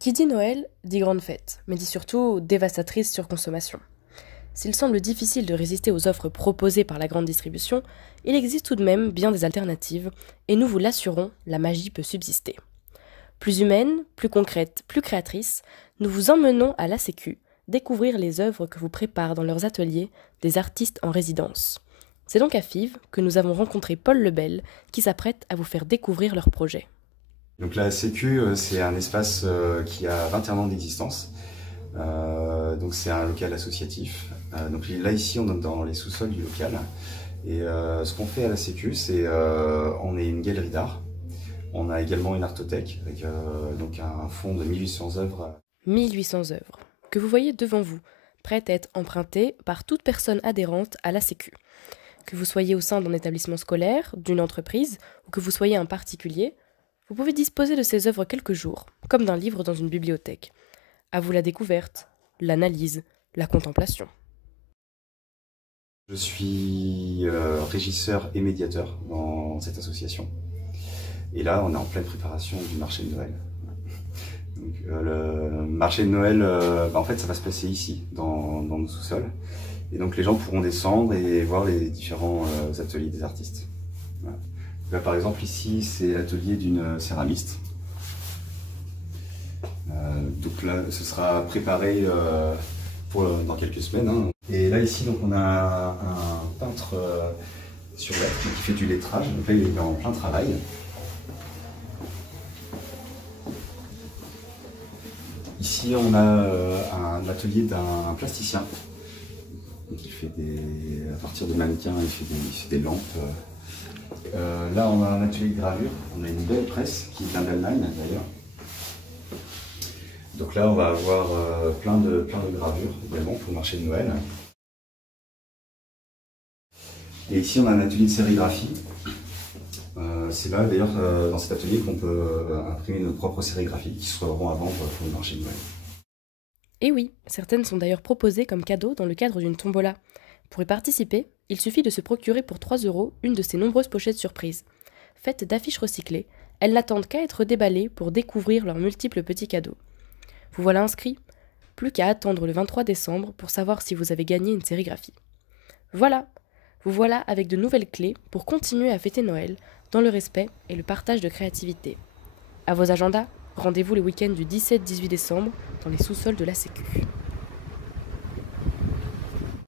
Qui dit Noël dit grande fête, mais dit surtout dévastatrice surconsommation. S'il semble difficile de résister aux offres proposées par la grande distribution, il existe tout de même bien des alternatives, et nous vous l'assurons, la magie peut subsister. Plus humaine, plus concrète, plus créatrice, nous vous emmenons à la Sécu, découvrir les œuvres que vous préparent dans leurs ateliers des artistes en résidence. C'est donc à Fives que nous avons rencontré Paul Lebel, qui s'apprête à vous faire découvrir leur projet. Donc la Sécu, c'est un espace qui a 21 ans d'existence. Donc c'est un local associatif. Donc là ici on est dans les sous-sols du local. Et ce qu'on fait à la Sécu, c'est on est une galerie d'art. On a également une artothèque avec donc un fonds de 1800 œuvres. 1800 œuvres, que vous voyez devant vous, prêtes à être empruntées par toute personne adhérente à la Sécu. Que vous soyez au sein d'un établissement scolaire, d'une entreprise, ou que vous soyez un particulier, vous pouvez disposer de ces œuvres quelques jours, comme d'un livre dans une bibliothèque. À vous la découverte, l'analyse, la contemplation. Je suis régisseur et médiateur dans cette association. Et là, on est en pleine préparation du marché de Noël. Donc, le marché de Noël, en fait, ça va se passer ici, dans nos sous-sols. Et donc, les gens pourront descendre et voir les différents ateliers des artistes. Voilà. Là, par exemple, ici, c'est l'atelier d'une céramiste. Donc là, ce sera préparé dans quelques semaines. Hein. Et là, ici, donc, on a un peintre sur lettres qui fait du lettrage. Donc là, il est en plein travail. Ici, on a un atelier d'un plasticien. Donc, il fait à partir de mannequins, il fait des lampes. Là, on a un atelier de gravure. On a une belle presse qui vient d'Allemagne d'ailleurs. Donc là, on va avoir plein de gravures également pour le marché de Noël. Et ici, on a un atelier de sérigraphie. C'est là d'ailleurs dans cet atelier qu'on peut imprimer nos propres sérigraphies qui seront à vendre pour le marché de Noël. Et oui, certaines sont d'ailleurs proposées comme cadeau dans le cadre d'une tombola. Pour y participer, il suffit de se procurer pour 3 € une de ces nombreuses pochettes surprises. Faites d'affiches recyclées, elles n'attendent qu'à être déballées pour découvrir leurs multiples petits cadeaux. Vous voilà inscrit, plus qu'à attendre le 23 décembre pour savoir si vous avez gagné une sérigraphie. Voilà, vous voilà avec de nouvelles clés pour continuer à fêter Noël dans le respect et le partage de créativité. À vos agendas, rendez-vous les week-ends du 17-18 décembre dans les sous-sols de la Sécu.